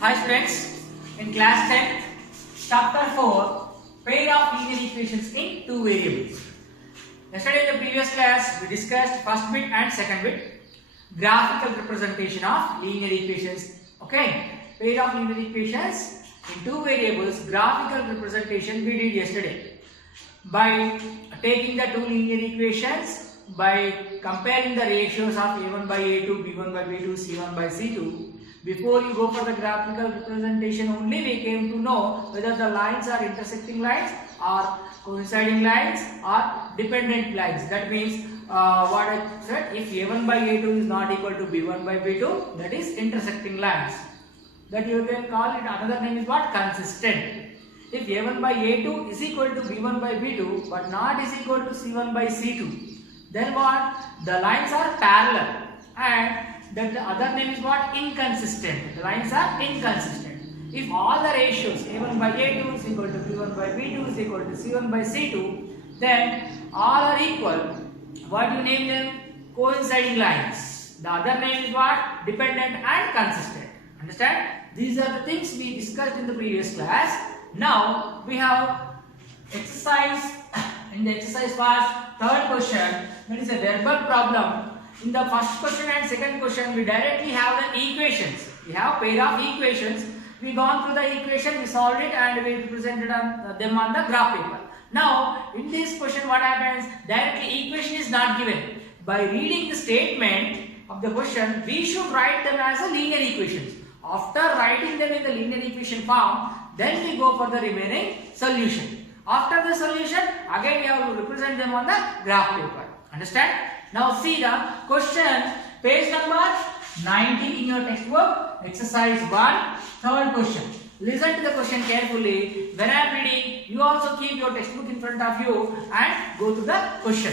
Hi students, in class 10, chapter 4, pair of linear equations in two variables. Yesterday in the previous class, we discussed first bit and second bit, graphical representation of linear equations. Okay, pair of linear equations in two variables, graphical representation we did yesterday. By taking the two linear equations, by comparing the ratios of a1 by a2, b1 by b2, c1 by c2, before you go for the graphical representation only we came to know whether the lines are intersecting lines or coinciding lines or dependent lines. That means what I said, if a1 by a2 is not equal to b1 by b2, that is intersecting lines. That you can call it, another name is what? Consistent. If a1 by a2 is equal to b1 by b2 but not is equal to c1 by c2, then what? The lines are parallel, and that the other name is what? Inconsistent. The lines are inconsistent. If all the ratios a1 by a2 is equal to b1 by b2 is equal to c1 by c2, then all are equal. What you name them? Coinciding lines. The other name is what? Dependent and consistent. Understand? These are the things we discussed in the previous class. Now we have exercise. In the exercise part, third question, that is a verbal problem. In the first question and second question, we directly have the equations. We have pair of equations. We gone through the equation, we solved it, and we represented them on the graph paper. Now, in this question, what happens? Directly equation is not given. By reading the statement of the question, we should write them as a linear equations. After writing them in the linear equation form, then we go for the remaining solution. After the solution, again we have to represent them on the graph paper. Understand? Now see the question, page number 90 in your textbook, exercise 1, third question. Listen to the question carefully. When I am reading, you also keep your textbook in front of you and go to the question.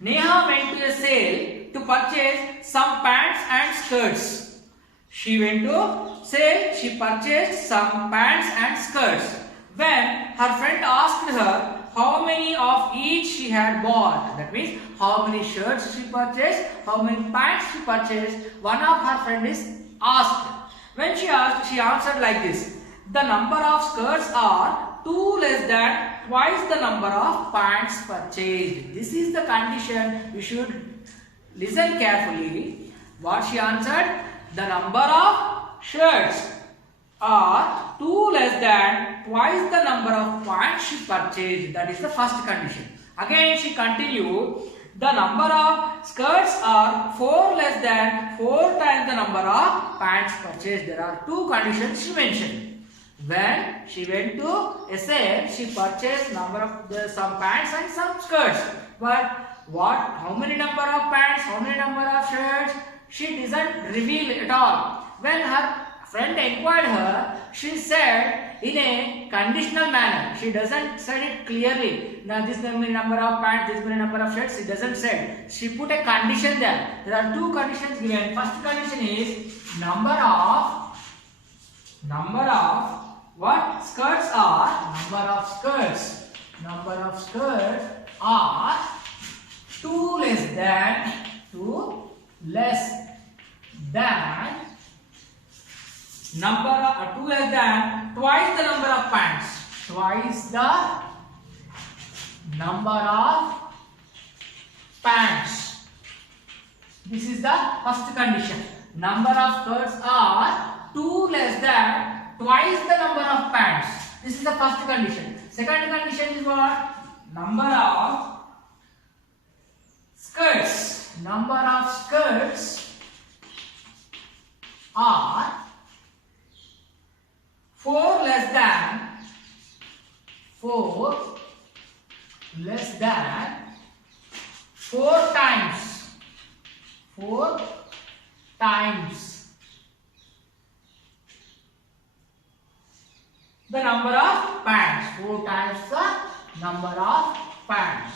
Neha went to a sale to purchase some pants and skirts. She went to sale, she purchased some pants and skirts. When her friend asked her how many of each she had bought, that means how many shirts she purchased, how many pants she purchased, one of her friend is asked. When she asked, she answered like this: the number of skirts are 2 less than twice the number of pants purchased. This is the condition. You should listen carefully. What she answered? The number of shirts are 2 less than twice the number of pants she purchased. That is the first condition. Again she continued, the number of skirts are 4 less than 4 times the number of pants purchased. There are two conditions she mentioned. When she went to a sale, she purchased some pants and some skirts. But what? How many number of pants? How many number of shirts? She doesn't reveal at all. When her friend inquired her, she said in a conditional manner. She doesn't say it clearly. Now this many number of pants, this many number of shirts. She doesn't say. She put a condition there. There are two conditions given. First condition is number of what? Skirts are number of skirts are 2 less than twice the number of pants. Twice the number of pants. This is the first condition. Number of skirts are 2 less than twice the number of pants. This is the first condition. Second condition is what? Number of skirts. Number of skirts are 4 less than 4 times 4 times the number of pants. 4 times the number of pants.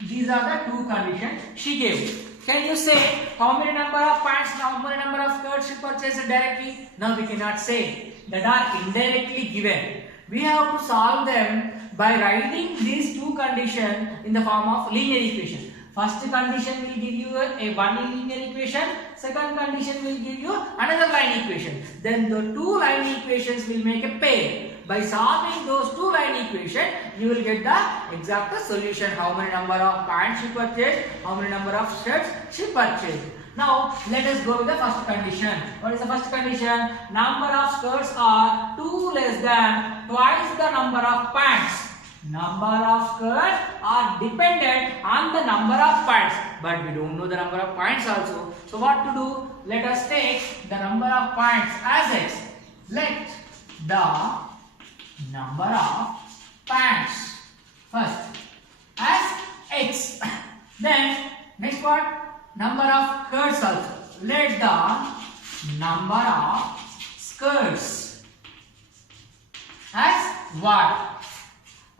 These are the two conditions she gave. Can you say how many number of pants, how many number of skirts she purchased directly? No, we cannot say. That are indirectly given. We have to solve them by writing these two conditions in the form of linear equation. First condition will give you a one linear equation. second condition will give you another line equation. Then the two line equations will make a pair. By solving those two line equations, you will get the exact solution. How many number of pants she purchased, how many number of shirts she purchased. Now let us go with the first condition. What is the first condition? Number of skirts are 2 less than twice the number of pants. Number of skirts are dependent on the number of pants, but we don't know the number of pants also. So what to do? Let us take the number of pants as x. Let the number of pants first as x. Then next what? Number of skirts also. Let the number of skirts as y.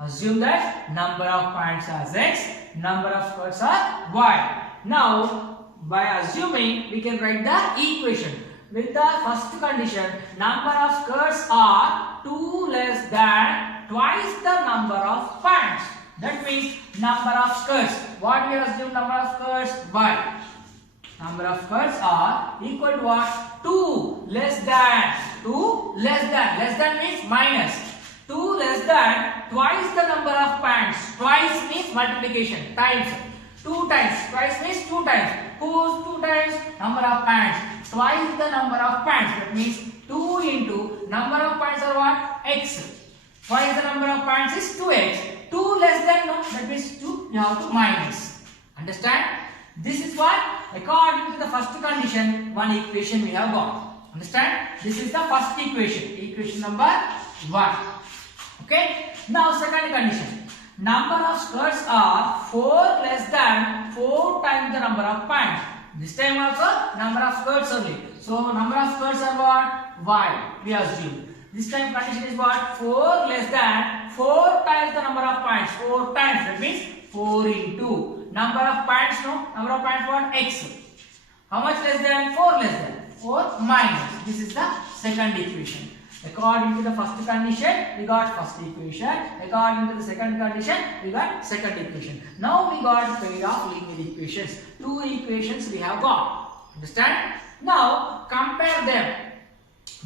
Assume that number of pants as x, number of skirts are y. Now, by assuming, we can write the equation. With the first condition, number of skirts are 2 less than twice the number of pants. That means number of skirts. What we assume number of skirts? Y. Number of skirts are equal to what? 2 less than. 2 less than. Less than means minus. 2 less than twice the number of pants. Twice means multiplication. Times. 2 times. Twice means 2 times. Whose 2 times? Number of pants. Twice the number of pants. That means 2 into number of pants are what? X. Twice the number of pants is 2x. 2 less than, no, that means 2, you have to minus. Understand? This is what? According to the first condition, one equation we have got. Understand? This is the first equation. Equation number 1. Okay. Now second condition. Number of skirts are 4 less than 4 times the number of pants. This time also number of skirts only. So number of skirts are what? Y. We assume. This time condition is what? 4 less than 4 times the number of pants. 4 times. That means 4 into number of pants. No. Number of pants what? X. How much less than? 4 less than. 4 minus. This is the second equation. According to the first condition, we got first equation. According to the second condition, we got second equation. Now we got pair of linear equations. Two equations we have got. Understand? Now compare them.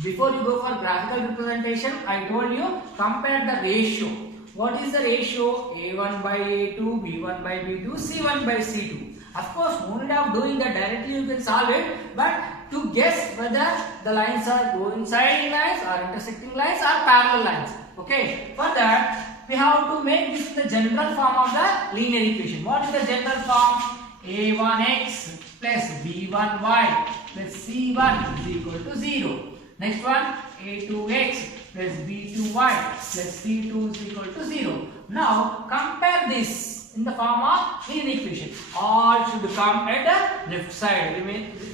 Before you go for graphical representation, I told you compare the ratio. What is the ratio? A1 by A2, B1 by B2, C1 by C2. Of course, no need of doing that directly, you can solve it. But to guess whether the lines are coinciding lines or intersecting lines or parallel lines. Okay. For that, we have to make this the general form of the linear equation. What is the general form? A1x plus B1y plus C1 is equal to 0. Next one, A2x plus B2y plus C2 is equal to 0. Now compare this in the form of linear equation. All should come at the left side.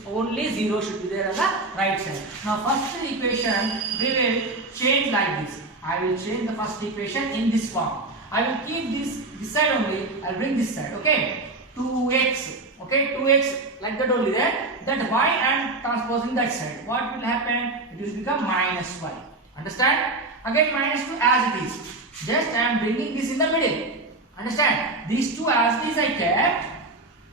Only 0 should be there at the right side. Now first equation we will change like this. I will change the first equation in this form. I will keep this side only. I will bring this side. Okay. 2x. Okay, 2x like that only there. That y and transposing that side. What will happen? It will become minus y. Understand? Again minus 2 as it is. Just I am bringing this in the middle. Understand? These two as this I kept.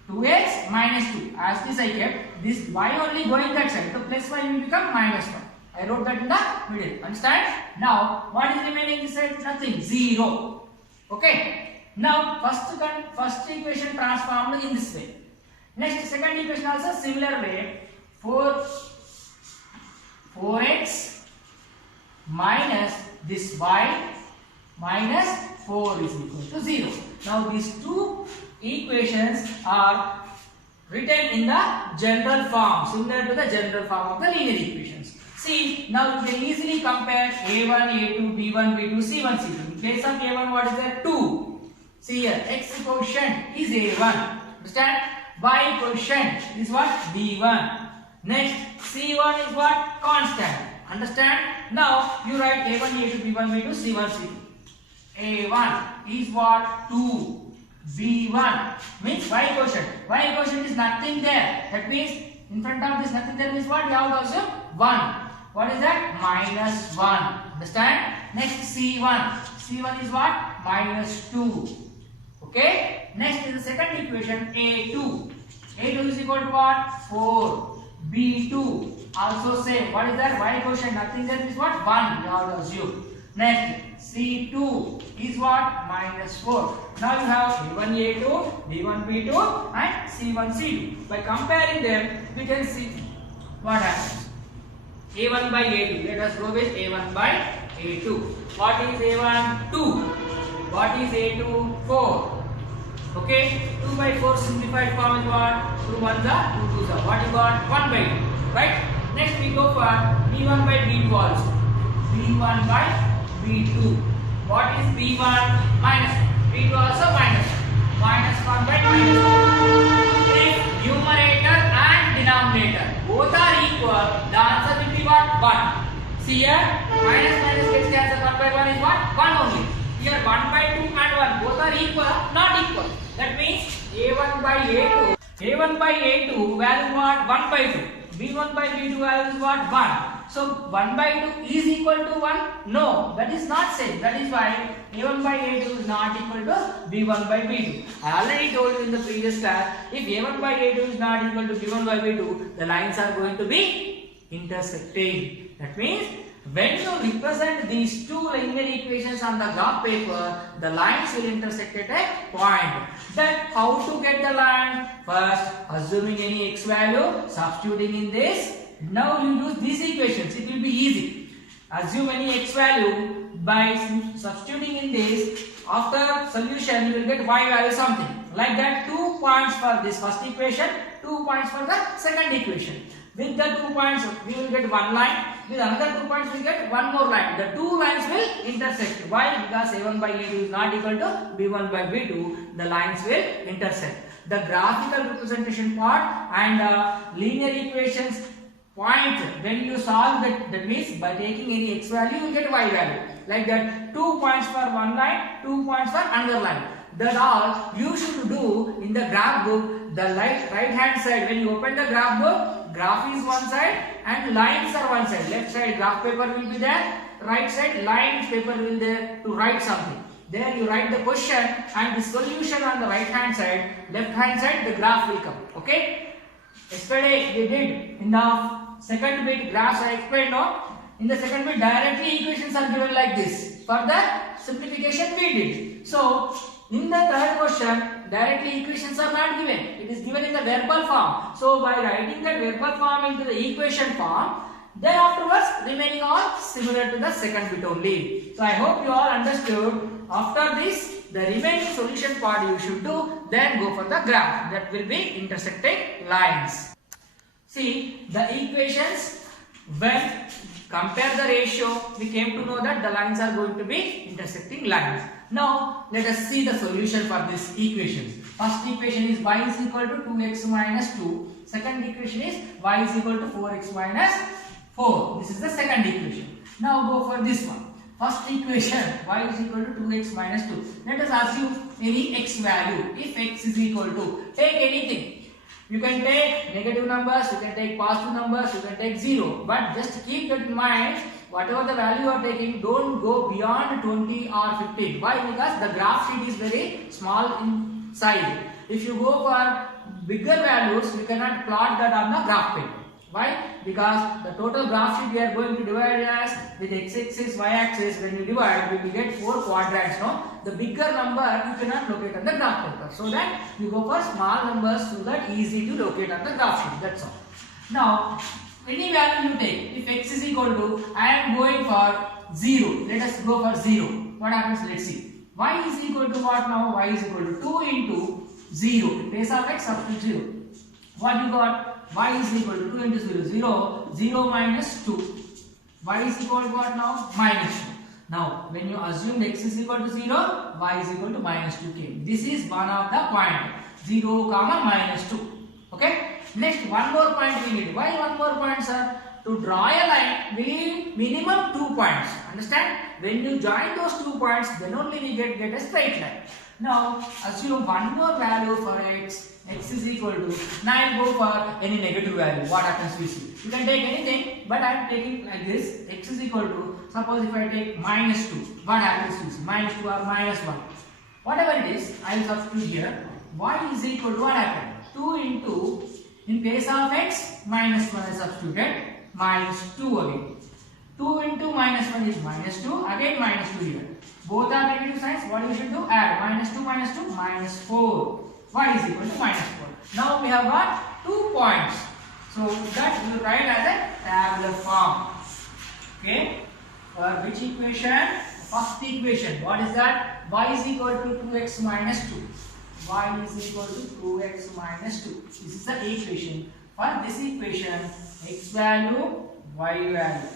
2x minus 2 as this I kept. This y only going that side. So plus y will become minus 1. I wrote that in the middle. Understand? Now what is remaining this side? Nothing. 0. Okay. Now first equation transformed in this way. Next second equation also similar way. 4x minus this y minus 4 is equal to 0. Now these two equations are written in the general form, similar to the general form of the linear equations. See, now you can easily compare a1, a2, b1, b2, c1, c2. In place of a1, what is there? 2. See here, x quotient is a1. Understand? Y quotient is what? b1. Next, c1 is what? Constant. Understand? Now you write a1, a2, b1, b2, c1, c2. A1 is what? 2. B1 means y quotient. Y quotient is nothing there. That means in front of this nothing there means what? You have to assume 1. What is that? Minus 1. Understand? Next C1. C1 is what? Minus 2. Okay? Next is the second equation A2. A2 is equal to what? 4. B2 also same. What is that? Y quotient, nothing there is what? 1, you have to assume. Next, C2 is what? Minus 4. Now you have A1, A2, B1, B2 and C1, C2. By comparing them, we can see what happens. A1 by A2. Let us go with A1 by A2. What is A1? 2. What is A2? 4. Okay, 2 by 4 simplified form is what? 2 1s are 2 2s are. What you got? 1 by 2. Right? Next we go for B1 by B2 also. B1 by B2. What is B1? Minus 1. B2 also minus 1. Minus 1 by minus 1. If numerator and denominator both are equal, the answer will be what? 1. See here, minus minus gets cancelled. 1 by 1 is what? 1 only. Here 1 by 2 and 1 both are equal, not equal. That means A1 by A2. A1 by A2 value what? 1 by 2. B1 by B2 value is what? 1. So 1 by 2 is equal to 1? No, that is not same. That is why A1 by A2 is not equal to B1 by B2. I already told you in the previous class, if A1 by A2 is not equal to B1 by B2, the lines are going to be intersecting. That means when you represent these two linear equations on the graph paper, the lines will intersect at a point. Then how to get the line? First, assuming any x value, substituting in this. Now you use these equations, it will be easy. Assume any x value by substituting in this. After solution, you will get y value something. Like that, 2 points for this first equation, 2 points for the second equation. With the 2 points, we will get one line. With another 2 points, we will get one more line. The two lines will intersect. Why? Because A1 by A2 is not equal to B1 by B2. The lines will intersect. The graphical representation part and linear equations point, when you solve that means by taking any x value, you will get y value. Like that, 2 points for one line, 2 points for another line. That all you should do in the graph book. The right hand side, when you open the graph book, graph is one side and lines are one side. Left side graph paper will be there, right side lines paper will be there to write something. There you write the question and the solution on the right hand side, left hand side the graph will come. Okay? Yesterday we did in the second bit graphs I explained. No? In the second bit directly equations are given like this. For the simplification we did. So in the third question, directly equations are not given. It is given in the verbal form. So by writing that verbal form into the equation form, then afterwards remaining all similar to the second bit only. So I hope you all understood. After this, the remaining solution part you should do. Then go for the graph. That will be intersecting lines. See the equations, when compare the ratio, we came to know that the lines are going to be intersecting lines. Now let us see the solution for this equation. First equation is y is equal to 2x minus 2. Second equation is y is equal to 4x minus 4. This is the second equation. Now go for this one. First equation, y is equal to 2x minus 2. Let us assume any x value. If x is equal to, take anything. You can take negative numbers, you can take positive numbers, you can take 0. But just keep that in mind, whatever the value you are taking, don't go beyond 20 or 15. Why? Because the graph sheet is very small in size. If you go for bigger values, we cannot plot that on the graph paper. Why? Because the total graph sheet we are going to divide as with x-axis, y-axis. When you divide, we will get 4 quadrants. No? The bigger number you cannot locate on the graph paper. So that you go for small numbers so that easy to locate on the graph sheet. That's all. Now, any value you take, if x is equal to, I am going for 0. Let us go for 0. What happens? Let's see. Y is equal to what now? Y is equal to 2 into 0. In place of x, substitute 0. What you got? Y is equal to 2 into 0. 0. 0 minus 2. Y is equal to what now? Minus 2. Now, when you assume x is equal to 0, y is equal to minus 2. This is one of the point. 0, minus 2. Okay? Next, one more point we need. Why one more point, sir? To draw a line, we need minimum 2 points. Understand? When you join those 2 points, then only we get a straight line. Now, assume one more value for x. X is equal to, now I will go for any negative value. What happens we see? You can take anything, but I am taking like this. X is equal to, suppose if I take minus 2. What happens we see? Minus 2 or minus 1. Whatever it is, I will substitute here. Y is equal to what happened? 2 into In place of x, minus 1 is substituted, minus 2 again. 2 into minus 1 is minus 2, again minus 2 here. Both are negative signs, what you should do? Add minus 2, minus 4. Y is equal to minus 4. Now we have got 2 points. So that we will write as a tabular form. Okay? For which equation? First equation. What is that? Y is equal to 2x minus 2. Y is equal to 2x minus 2. This is the equation. For this equation, x value, y value.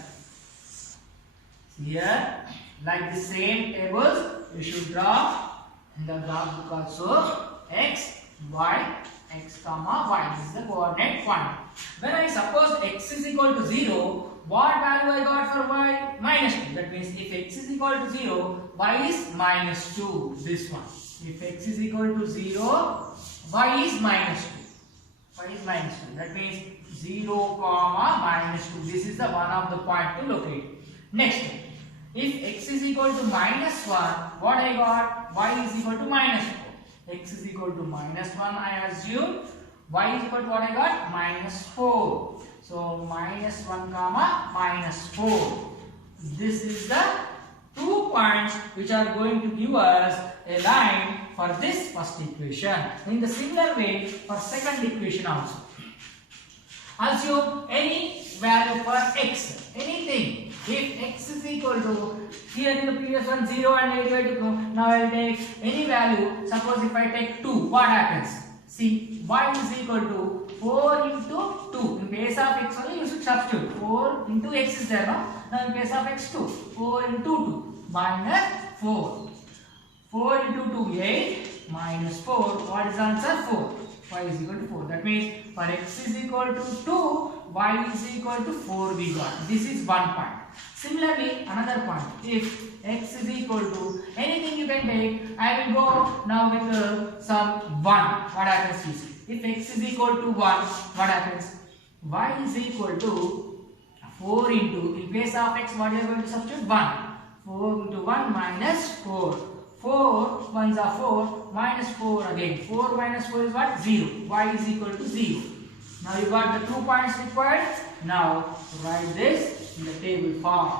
Here, like the same tables, we should draw in the graph book also x, y, x comma y. This is the coordinate point. When I suppose x is equal to 0, what value I got for y? Minus 2. That means if x is equal to 0, y is minus 2. This one. If x is equal to 0, y is minus 2. Y is minus 2. That means 0 comma minus 2. This is the one of the point to locate. Next, if x is equal to minus 1, what I got? Y is equal to minus 4. X is equal to minus 1, I assume. Y is equal to what I got? Minus 4. So minus 1 comma minus 4. This is the 2 points which are going to give us a line for this first equation. In the similar way for second equation also. Assume any value for x, anything. If x is equal to, here in the previous one 0 and 8 by 2, now I will take any value. Suppose if I take 2, what happens? See, y is equal to 4 into 2. In place of x only you should substitute. 4 into x is there, no? Now in place of x 2, 4 into 2 minus 4. 4 into 2, 8 minus 4. What is the answer? 4. Y is equal to 4. That means for x is equal to 2, y is equal to 4 we got. This is one point. Similarly, another point. If x is equal to anything you can take, I will go now with some 1. What happens is, if x is equal to 1, what happens? Y is equal to 4 into, in place of x, what you are going to substitute? 1. 4 into 1 minus 4. 4 ones are 4, minus 4 again. 4 minus 4 is what? 0. Y is equal to 0. Now you got the 2 points required. Now write this in the table form.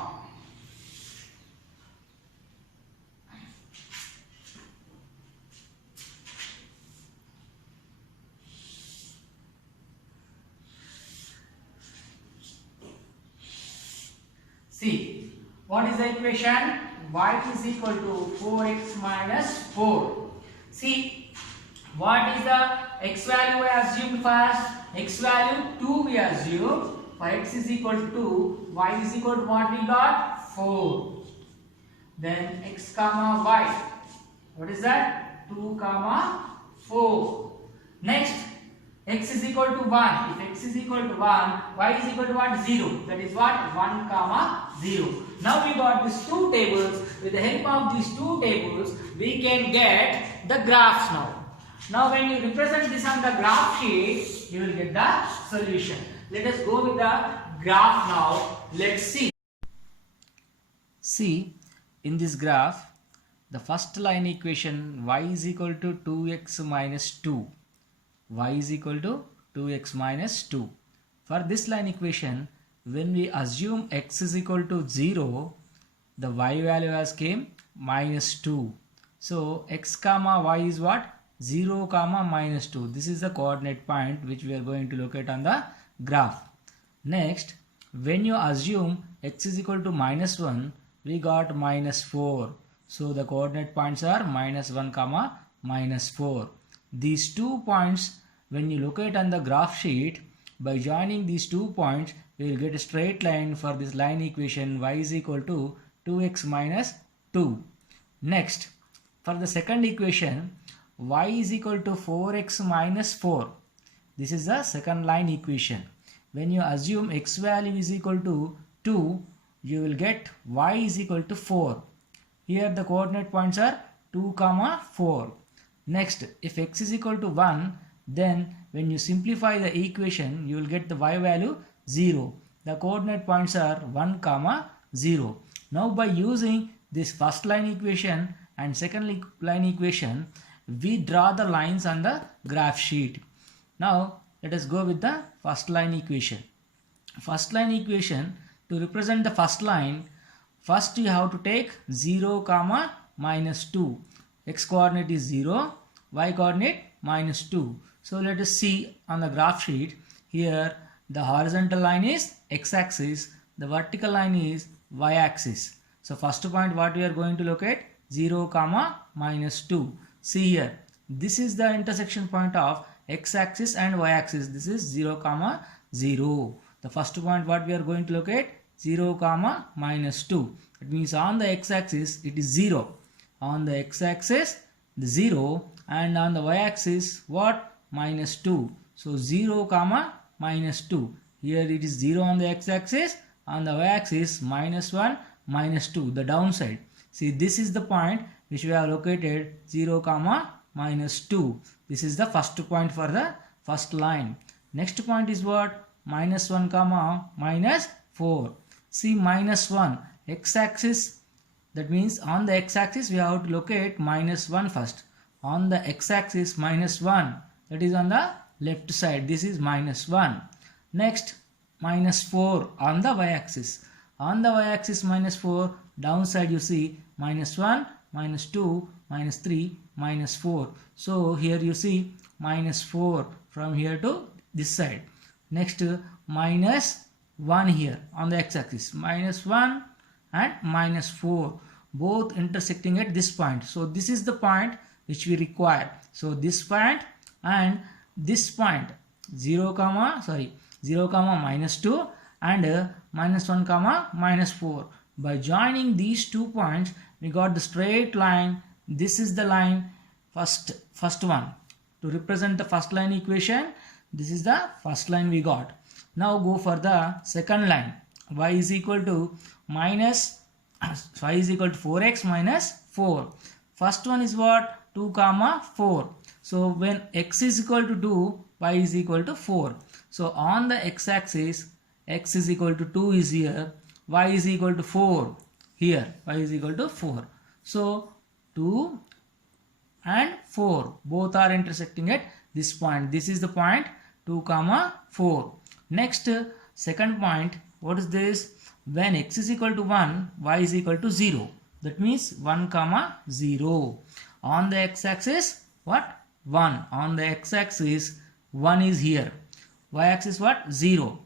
See, what is the equation? Y is equal to 4x minus 4. See, what is the x value I assumed first? X value 2 we assume. For x is equal to 2, y is equal to what we got? 4. Then x comma y. What is that? 2 comma 4. Next, x is equal to 1. If x is equal to 1, y is equal to what? 0. That is what? 1 comma 0. Now we got these two tables. With the help of these two tables, we can get the graphs now. Now when you represent this on the graph sheet, you will get the solution. Let us go with the graph now. Let's see. See, in this graph, the first line equation y is equal to 2x minus 2. Y is equal to 2x minus 2. For this line equation, when we assume x is equal to 0, the y value has came minus 2. So x comma y is what? 0 comma minus 2. This is the coordinate point which we are going to locate on the graph. Next, when you assume x is equal to minus 1, we got minus 4. So the coordinate points are minus 1 comma minus 4. These 2 points, when you locate on the graph sheet, by joining these 2 points, we will get a straight line for this line equation y is equal to 2x minus 2. Next, for the second equation, y is equal to 4x minus 4. This is the second line equation. When you assume x value is equal to 2, you will get y is equal to 4. Here the coordinate points are 2 comma 4. Next, if x is equal to 1, then when you simplify the equation, you will get the y value 0. The coordinate points are 1 comma 0. Now by using this first line equation and second line equation, we draw the lines on the graph sheet. Now let us go with the first line equation. First line equation, to represent the first line, first you have to take 0 comma minus 2. X coordinate is 0, y coordinate minus 2. So let us see on the graph sheet. Here the horizontal line is x axis, the vertical line is y axis. So first point what we are going to locate, 0 comma minus 2. See here, this is the intersection point of x axis and y axis. This is 0 comma 0. The first point what we are going to locate, 0 comma minus 2. That means on the x axis it is 0. On the x axis the 0, and on the y axis what, minus 2. So 0 comma minus 2. Here it is 0 on the x axis, on the y axis minus 1 minus 2, the downside. See, this is the point which we have located, 0 comma minus 2. This is the first point for the first line. Next point is what, minus 1 comma minus 4. See, minus 1, x axis, that means on the x axis we have to locate minus 1 first. On the x axis minus 1, that is on the left side, this is minus 1. Next, minus 4 on the y axis. On the y axis minus 4, downside you see minus 1, minus 2, minus 3, minus 4. So here you see minus 4 from here to this side. Next, minus 1 here on the x axis, minus 1 and minus 4, both intersecting at this point. So this is the point which we require. So this point and this point, 0 comma minus 2 and minus 1 comma minus 4. By joining these 2 points we got the straight line. This is the line, first one. To represent the first line equation, this is the first line we got. Now go for the second line. Y is equal to 4x minus 4. First one is what, 2 comma 4. So when x is equal to 2, y is equal to 4. So on the x axis, x is equal to 2 is here, y is equal to 4 here, y is equal to 4. So 2 and 4 both are intersecting at this point. This is the point, 2 comma 4. Next, second point, what is this? When x is equal to 1, y is equal to 0. That means 1 comma 0. On the x axis, what? 1. On the x axis, 1 is here. Y axis what? 0.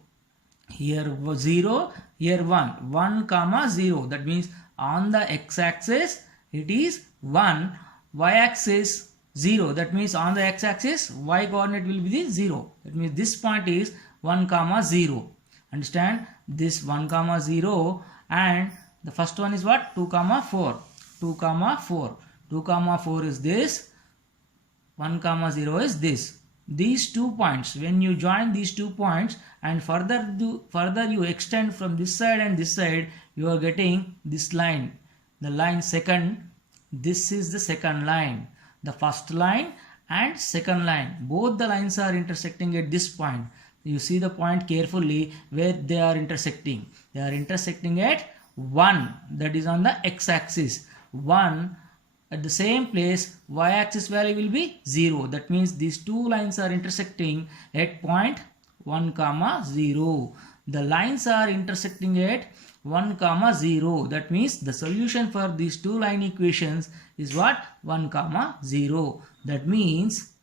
Here 0, here 1. 1 comma 0. That means on the x axis, it is 1. Y axis 0. That means on the x axis, y coordinate will be the 0. That means this point is 1 comma 0. Understand? This 1 comma 0, and the first one is what? 2 comma 4. 2 comma 4. 2 comma 4 is this. 1 comma 0 is this. These 2 points, when you join these 2 points and further you extend from this side and this side, you are getting this line. The line second, this is the second line. The first line and second line, both the lines are intersecting at this point. You see the point carefully where they are intersecting. They are intersecting at 1, that is on the x axis. 1 at the same place, y axis value will be 0. That means these 2 lines are intersecting at point 1 comma 0. The lines are intersecting at 1 comma 0. That means the solution for these 2 line equations is what? 1 comma 0. That means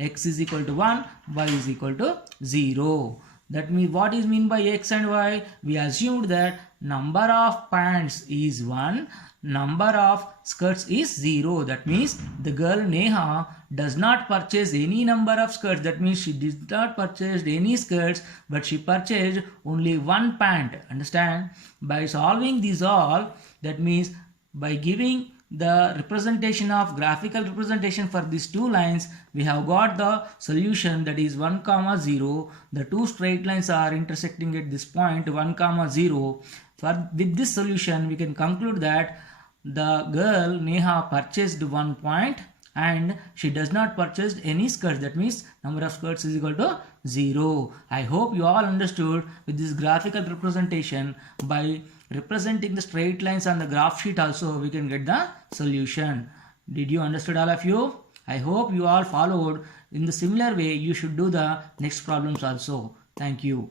x is equal to 1, y is equal to 0. That means what is mean by x and y? We assumed that number of pants is 1, number of skirts is 0. That means the girl Neha does not purchase any number of skirts. That means she did not purchase any skirts, but she purchased only 1 pant. Understand? By solving these all, that means by giving the representation of graphical representation for these 2 lines, we have got the solution, that is 1 comma 0. The 2 straight lines are intersecting at this point 1 comma 0. With this solution we can conclude that the girl Neha purchased 1 point and she does not purchase any skirts. That means number of skirts is equal to 0. I hope you all understood with this graphical representation. By representing the straight lines on the graph sheet also we can get the solution. Did you understood all of you? I hope you all followed In the similar way, you should do the next problems also. Thank you.